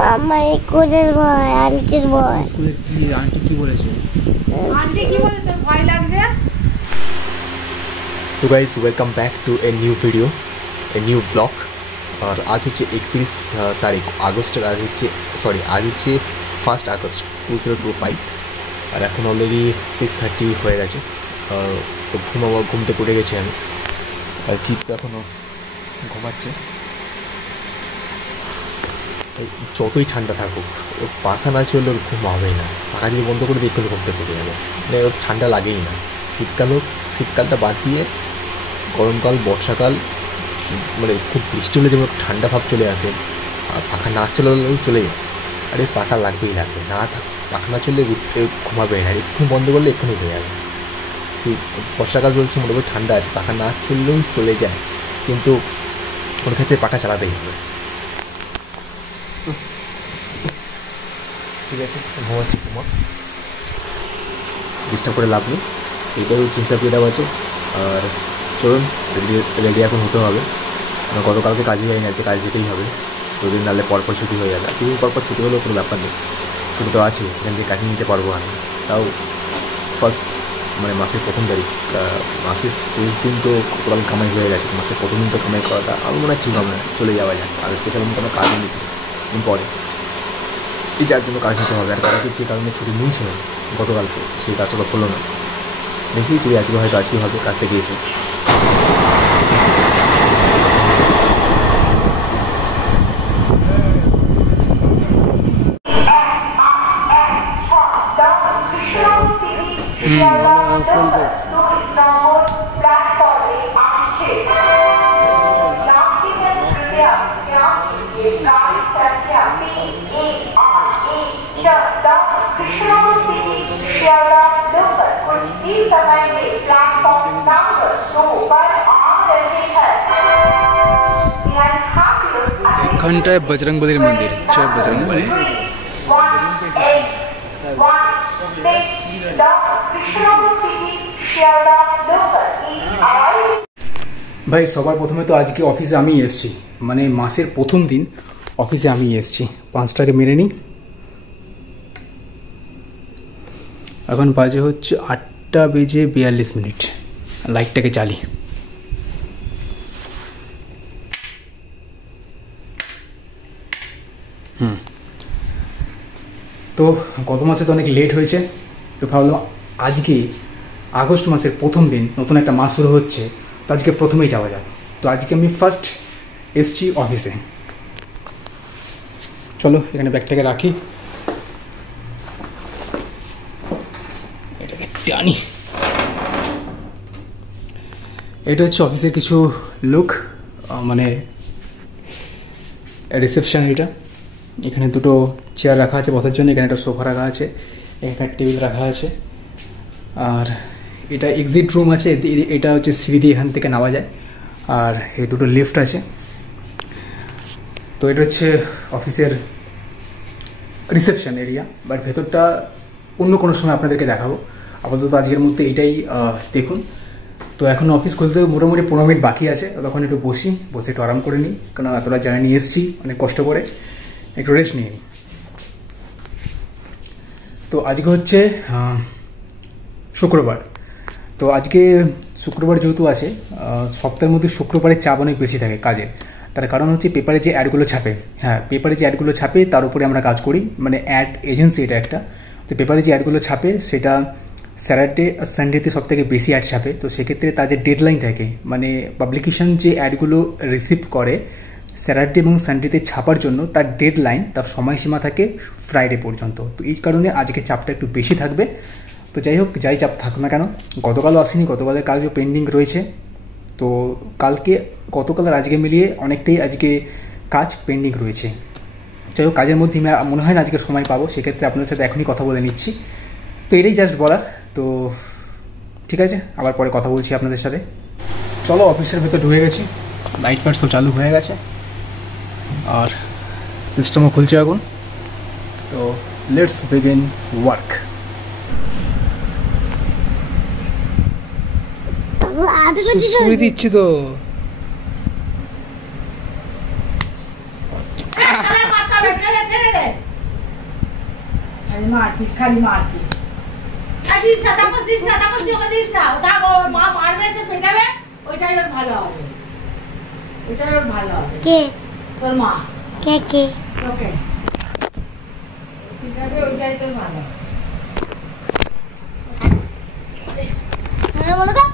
মামা স্কুলের ভয়, আন্টির ভয়। স্কুলে কি আন্টি কি বলেছে? আন্টি কি বলে তোর ভয় লাগছে? তো guys welcome back to a new video, a new blog. আর আজ হচ্ছে 31 তারিখ আগস্টের, আজ হচ্ছে 1 আগস্ট 2025। আর এখন অলরেডি 6:30 হয়ে গেছে। তো ঘুম থেকে উঠে গেছি আমি, আর চিৎ তো এখনও ঘুমাচ্ছে। যতই ঠান্ডা থাকুক, ওর পাখা না চললে ওর ঘুম হবেই না। পাখা যদি বন্ধ করে দিয়ে ঘুম থেকে উঠে যাবে, মানে ওর ঠান্ডা লাগেই না। শীতকালটা বাদ দিয়ে গরমকাল, বর্ষাকাল, মানে খুব বৃষ্টি হলে যেমন ঠান্ডা ভাব চলে আসে, আর পাখা না চলালেও চলে যায়। আর এই পাখা লাগবেই লাগবে, পাখা না চললে ঘুমাবে না। একটু বন্ধ করলে এক্ষুনি উঠে যাবে। বর্ষাকাল চলছে, মোটামুটি ঠান্ডা আছে, পাখা না চললেও চলে যায়, কিন্তু ওর ক্ষেত্রে পাখা চালাতেই হবে। ঠিক আছে, ঘুমাচ্ছি, ডিস্টার্ব করে লাভ নেই, এইটাই হচ্ছে হিসাব কিতাব আছে। আর চলুন, রেডি এখন হতে হবে। গতকালকে কাজে যাই না, আজকে কাজে যেতেই হবে। দুদিন নাহলে পরপর ছুটি হয়ে যাবে। দুদিন পরপর ছুটি হলেও কোনো ব্যাপার নেই, ছুটি তো আছে, সেখান থেকে কাটিয়ে নিতে পারবো আমি। তাও ফার্স্ট মানে মাসের প্রথম তারিখ, মাসের শেষ দিন তো গতকাল কামাই হয়ে গেছে, মাসের প্রথম দিন তো কামাই করাটা আমার মনে হয় ঠিক হবে না। চলে যাওয়া যায়, আজকে সেরকম কোনো কাজ নেই, দিন পরে এই যার জন্য কাজ নিতে হবে। আর কালকে যে কারণে ছুটি নিয়েছিলাম গতকালকে, সেই কাজটা তো হলো না। দেখি তুই আজকে হয়তো আজকে হবে কাজ থেকে এসে। एक घंटा है बजरंगबली मंदिर, जय बजरंगबली। ভাই সবার প্রথমে তো আজকে অফিসে আমি এসেছি, মানে মাসের প্রথম দিন অফিসে আমি এসেছি। 5টাকে মেরে নিই, এখন বাজে হচ্ছে 8:42। লাইটটাকে জ্বালি। তো গত মাসে তো অনেক লেট হয়েছে, তো ভাবলাম আজকে আগস্ট মাসের প্রথম দিন, নতুন একটা মাস শুরু হচ্ছে, তো আজকে প্রথমেই যাওয়া যাক। তো আজকে আমি ফার্স্ট এসছি অফিসে। চলো এখানে ব্যাগটাকে রাখি, এটাকে টানি। এটা হচ্ছে অফিসের কিছু লুক, মানে রিসেপশন। এটা এখানে দুটো চেয়ার রাখা আছে বসার জন্য, এখানে একটা সোফা রাখা আছে, এখানে টেবিল রাখা আছে। আর এটা এক্সিট রুম আছে, এটা হচ্ছে সিঁড়ি দিয়ে এখান থেকে নামা যায়। আর এই দুটো লিফট আছে। তো এটা হচ্ছে অফিসের রিসেপশন এরিয়া, বাট ভেতরটা অন্য কোনো সময় আপনাদেরকে দেখাবো। আপাতত আজকের মধ্যে এইটাই দেখুন। তো এখন অফিস খুলতে মোটামুটি 15 মিনিট বাকি আছে, তখন একটু বসে একটু আরাম করে নিই, কারণ এতটা জার্নি নিয়ে এসেছি অনেক কষ্ট করে, একটু রেস্ট নিয়ে নিই। তো আজকে হচ্ছে শুক্রবার। তো আজকে শুক্রবার যেহেতু আছে, সপ্তাহের মধ্যে শুক্রবারের চাপ অনেক বেশি থাকে কাজে। তার কারণ হচ্ছে পেপারে যে অ্যাডগুলো ছাপে, পেপারে যে অ্যাডগুলো ছাপে তার উপরে আমরা কাজ করি, মানে অ্যাড এজেন্সি এটা একটা। তো পেপারে যে অ্যাডগুলো ছাপে সেটা স্যাটারডে আর সানডেতে সবথেকে বেশি অ্যাড ছাপে। তো সেক্ষেত্রে তাদের ডেডলাইন থাকে, মানে পাবলিকেশন যে অ্যাডগুলো রিসিভ করে স্যাটারডে এবং সানডেতে ছাপার জন্য তার ডেডলাইন, তার সময়সীমা থাকে ফ্রাইডে পর্যন্ত। তো এই কারণে আজকে চাপটা একটু বেশি থাকবে। তো যাই হোক, যাই চাপ থাক না কেন, গতকালও আসেনি, গতকালের কাজও পেন্ডিং রয়েছে। তো গতকাল আর আজকে মিলিয়ে অনেকটাই আজকে কাজ পেন্ডিং রয়েছে। যাই হোক, কাজের মধ্যে মনে হয় না আজকে সময় পাবো, সেক্ষেত্রে আপনাদের সাথে এখনই কথা বলে নিচ্ছি। তো এটাই জাস্ট বলা। তো ঠিক আছে, আবার পরে কথা বলছি আপনাদের সাথে। চলো অফিসের ভেতর ঢুকে গেছি, লাইট ফাইট সব চালু হয়ে গেছে, আর সিস্টেমও খুলছে এখন। তো লেটস বিগিন ওয়ার্ক। সুই দিচ্ছি তো। মাথা বেঁচে ছেড়ে দে। মারপিট খালি মারপিট দিস না তাপস ওকে দিস না থাক ওর মা মারবে সে পেটাবে ওইটাই ওর ভালো হবে কে তোর মা কে ওকে পেটাবে ওইটাই তোর ভালো বলো তো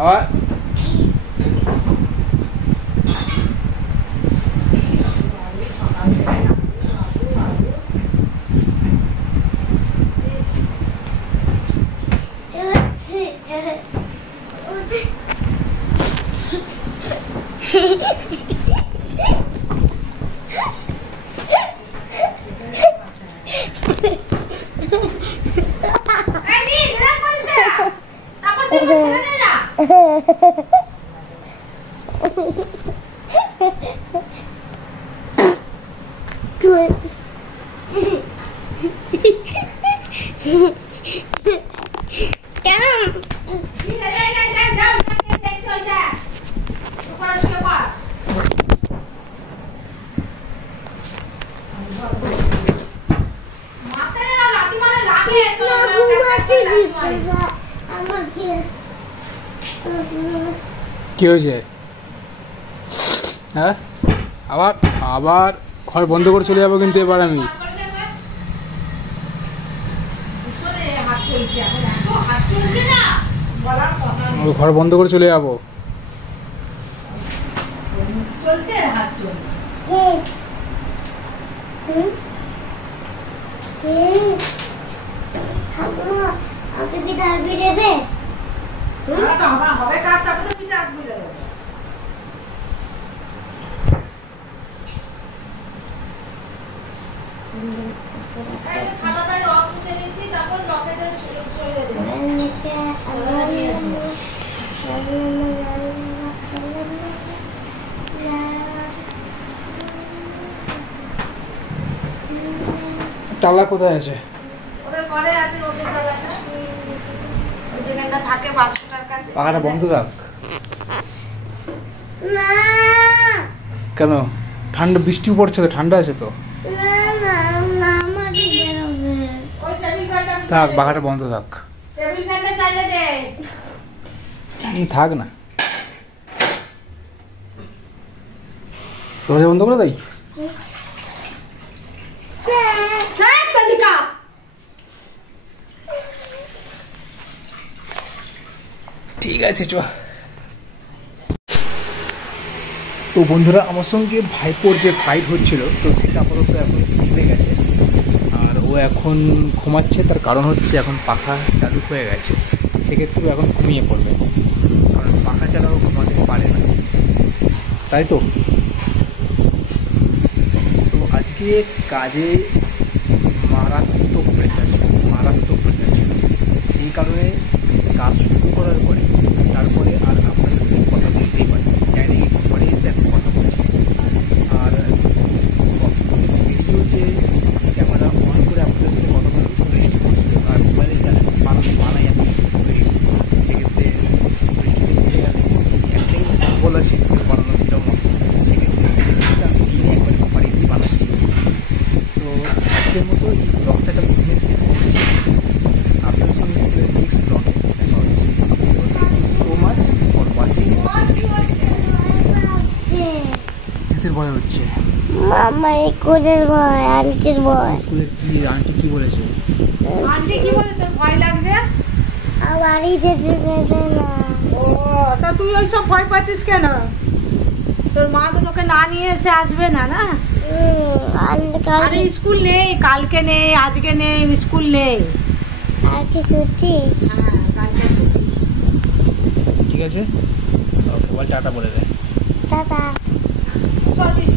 আবার কি হয়েছে? হ্যাঁ আবার আবার ঘর বন্ধ করে চলে যাবো কিন্তু এবার আমি ঘর বন্ধ করে চলে যাবো। আমাকে পিঠা আসবি দেবে হবে কাজ তারপরে পিঠা আসবি দেবে খালাটাই রক উঠে নিচ্ছি তারপর লকেদের চলে দেবে তালা কোথায় আছে? ওদের ঘরে আছে ওদের তালাটা ওই যেখানটা থাকে বাস্কটার কাছে পাখাটা বন্ধ থাক। না কেন? ঠান্ডা বৃষ্টি পড়ছে তো, ঠান্ডা আছে তো। থাক পাখাটা বন্ধ থাক। টেবিল ফ্যানটা চাইলে দে থাক না, দরজা বন্ধ করে দেই। ঠিক আছে চ। তো বন্ধুরা আমার সঙ্গে ভাইপোর যে ফাইট হচ্ছিল তো সেটা আপাতত এখন ভুলে গেছে, আর ও এখন ঘুমাচ্ছে। তার কারণ হচ্ছে এখন পাখা চালু হয়ে গেছে, সেক্ষেত্রে এখন ঘুমিয়ে পড়বে, কারণ পাখা ছাড়াও ঘুমাতে পারে না, তাই তো। তো আজকে কাজে মারাত্মক প্রেশার ছিল, সেই কারণে কাজ শুরু করার পরে তারপরে আর আপনাদের সাথে কথা বলতেই পারি, ডাইরেক্ট ঘরে এসে এখন কথা বলছি। আর অফিস থেকে বেরিয়েও যে ক্যামেরা অন করে আপনাদের সাথে কথা বলতে বৃষ্টি পড়ছিল, আর মোবাইলে চ্যানেল বানাই আমি ভিডিও, সেক্ষেত্রে বৃষ্টিতে ভিজে গেলে একটাই বলা ছিল বানানো, সেটাও নষ্ট হবে, সেক্ষেত্রে সেটা আমি নিয়ে একবার ঘরে এসেই বানাচ্ছি। তো আজকের মতো এই ব্লগটা প্রথমে শেষ করছি, আপনার সঙ্গে নেক্সট ব্লগে দেখা হচ্ছে। So much for watching. কিসের ভয় হচ্ছে? মামা স্কুলের ভয়, আন্টির ভয়। স্কুলের কি আন্টি কি বলেছে? আন্টি কি বলে তোর ভয় লাগছে? আর বাড়ি যেতে দেবে না। ও তা তুই ওইসব ভয় পাচ্ছিস কেন? তোর মা তো তোকে না নিয়ে এসে আসবে না, না? আরে স্কুল নেই, কালকে নেই, আজকে নেই, স্কুল নেই। আর কি ছুটি? হ্যাঁ কালকে ছুটি। ঠিক আছে, ওকে বল টাটা বলে দেয়। টাটা। সর বেশি